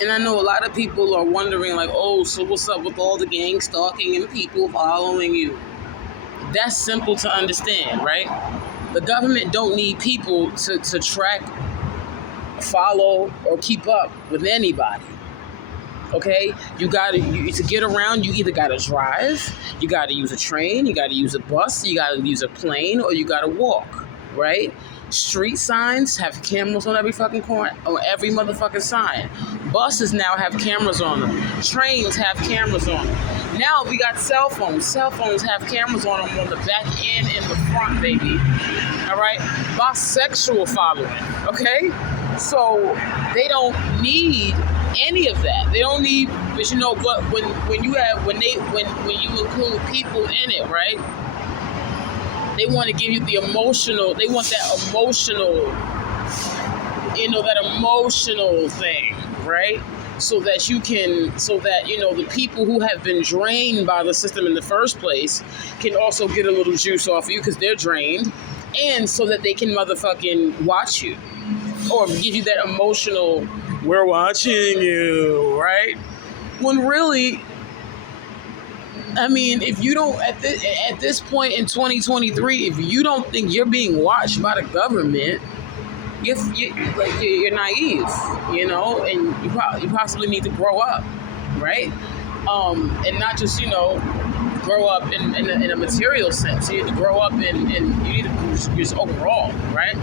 And I know a lot of people are wondering, like, oh, so what's up with all the gang stalking and people following you? That's simple to understand, right? The government don't need people to track, follow, or keep up with anybody. Okay? To get around, you either gotta drive, you gotta use a train, you gotta use a bus, you gotta use a plane, or you gotta walk, right? Street signs have cameras on every fucking corner, on every motherfucking sign. Buses now have cameras on them. Trains have cameras on them. Now we got cell phones. Cell phones have cameras on them on the back end and the front, baby. All right? Bisexual following, okay? So they don't need any of that. They don't need, but you know, but when you include people in it, right? They want to give you the emotional. They want that emotional, that emotional thing, right? So that the people who have been drained by the system in the first place can also get a little juice off you because they're drained, and so that they can motherfucking watch you or give you that emotional, we're watching you, right? When really, I mean, if you don't, at this point in 2023, if you don't think you're being watched by the government, you're naive, and you possibly need to grow up, right? And not just, grow up in a material sense. You need to grow up in you need to just overall, right?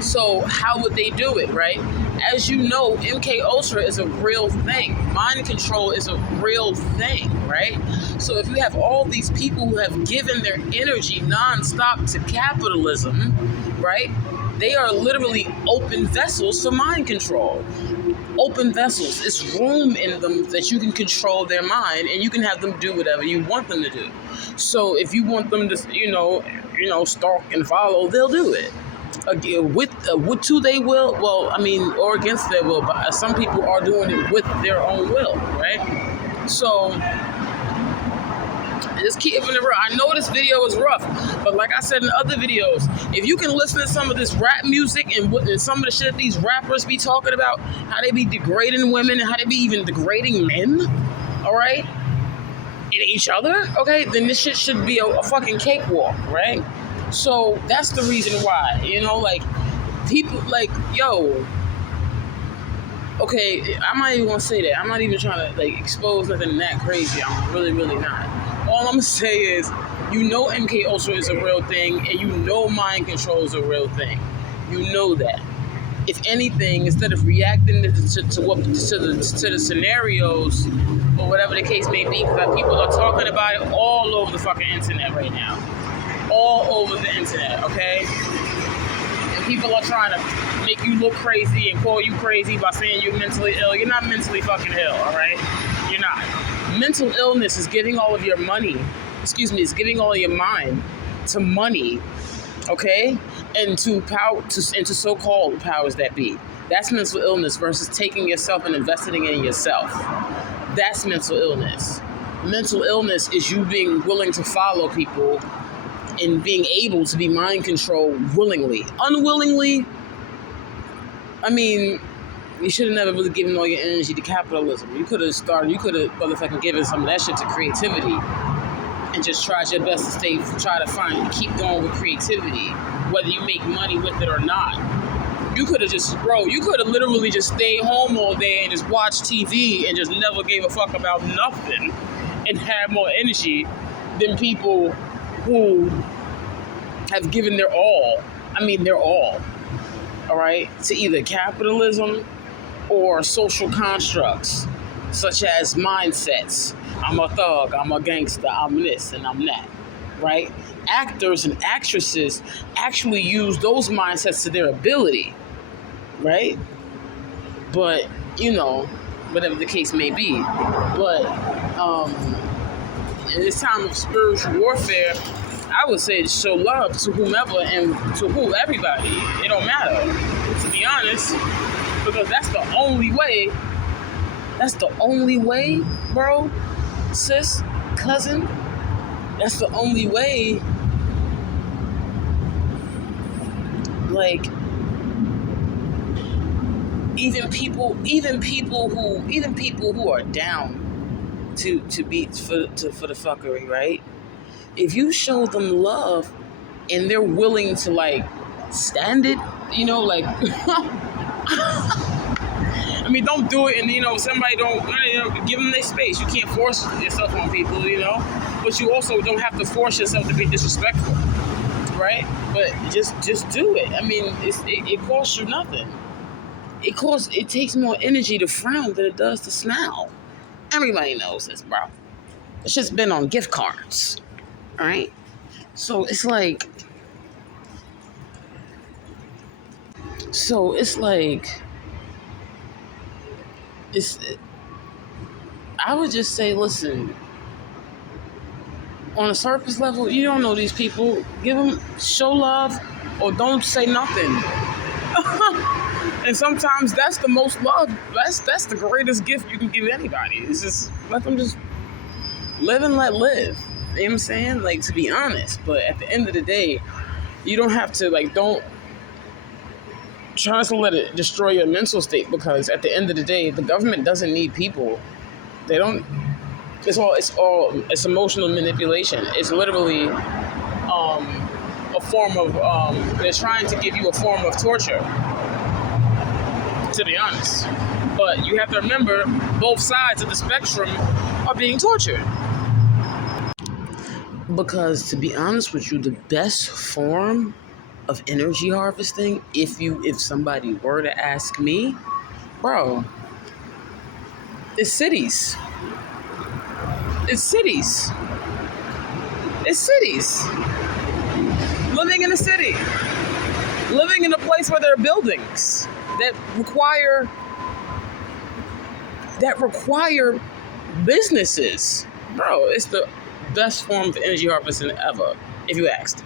So how would they do it, right? As you know, MK Ultra is a real thing. Mind control is a real thing, right? So if you have all these people who have given their energy nonstop to capitalism, right? They are literally open vessels for mind control. Open vessels. It's room in them that you can control their mind and you can have them do whatever you want them to do. So if you want them to, stalk and follow, they'll do it. With who they will, or against their will, but some people are doing it with their own will, right? So just keep it real. I know this video is rough, but like I said in other videos, if you can listen to some of this rap music and some of the shit these rappers be talking about, how they be degrading women and how they be even degrading men, all right, and each other, okay, then this shit should be a fucking cakewalk, right? So that's the reason why, people okay, I'm not even gonna say that. I'm not even trying to expose nothing that crazy. I'm really, really not. All I'm gonna say is, MK Ultra is a real thing, and mind control is a real thing. You know that. If anything, instead of reacting to the scenarios or whatever the case may be, because people are talking about it all over the fucking internet right now. All over the internet, okay? And people are trying to make you look crazy and call you crazy by saying you're mentally ill. You're not mentally fucking ill, all right? You're not. Mental illness is giving all of your money, it's giving all your mind to money, okay? And to so-called powers that be. That's mental illness versus taking yourself and investing in yourself. That's mental illness. Mental illness is you being willing to follow people and being able to be mind controlled willingly. Unwillingly, you should have never really given all your energy to capitalism. You could have motherfucking given some of that shit to creativity and just tried your best to keep going with creativity, whether you make money with it or not. You could have literally just stayed home all day and just watched TV and just never gave a fuck about nothing and had more energy than people who have given their all, all right, to either capitalism or social constructs, such as mindsets. I'm a thug, I'm a gangster, I'm this and I'm that, right? Actors and actresses actually use those mindsets to their ability, right? But, whatever the case may be. But, in this time of spiritual warfare, I would say show love to whomever and to everybody. It don't matter, to be honest, because that's the only way. That's the only way, bro, sis, cousin. That's the only way. even people who are down to be for the fuckery, right? If you show them love and they're willing to like stand it, like I mean, don't do it, and somebody don't, give them their space. You can't force yourself on people, but you also don't have to force yourself to be disrespectful, right? But just do it. I mean, it costs you nothing. It takes more energy to frown than it does to smile. Everybody knows this, bro. It's just been on gift cards, all right? So it's like, I would just say, listen, on a surface level, you don't know these people. Show love, or don't say nothing. And sometimes that's the most love. That's the greatest gift you can give anybody. It's just let them just live and let live. You know what I'm saying? Like, to be honest. But at the end of the day, you don't have to, don't try to let it destroy your mental state, because at the end of the day, the government doesn't need people. They don't. It's emotional manipulation. It's literally a form of. They're trying to give you a form of torture, to be honest. But you have to remember, both sides of the spectrum are being tortured. Because, to be honest with you, the best form of energy harvesting, if somebody were to ask me, bro, is cities. It's cities. It's cities. Living in a city. Living in a place where there are buildings that require businesses. Bro, it's the best form of energy harvesting ever, if you asked.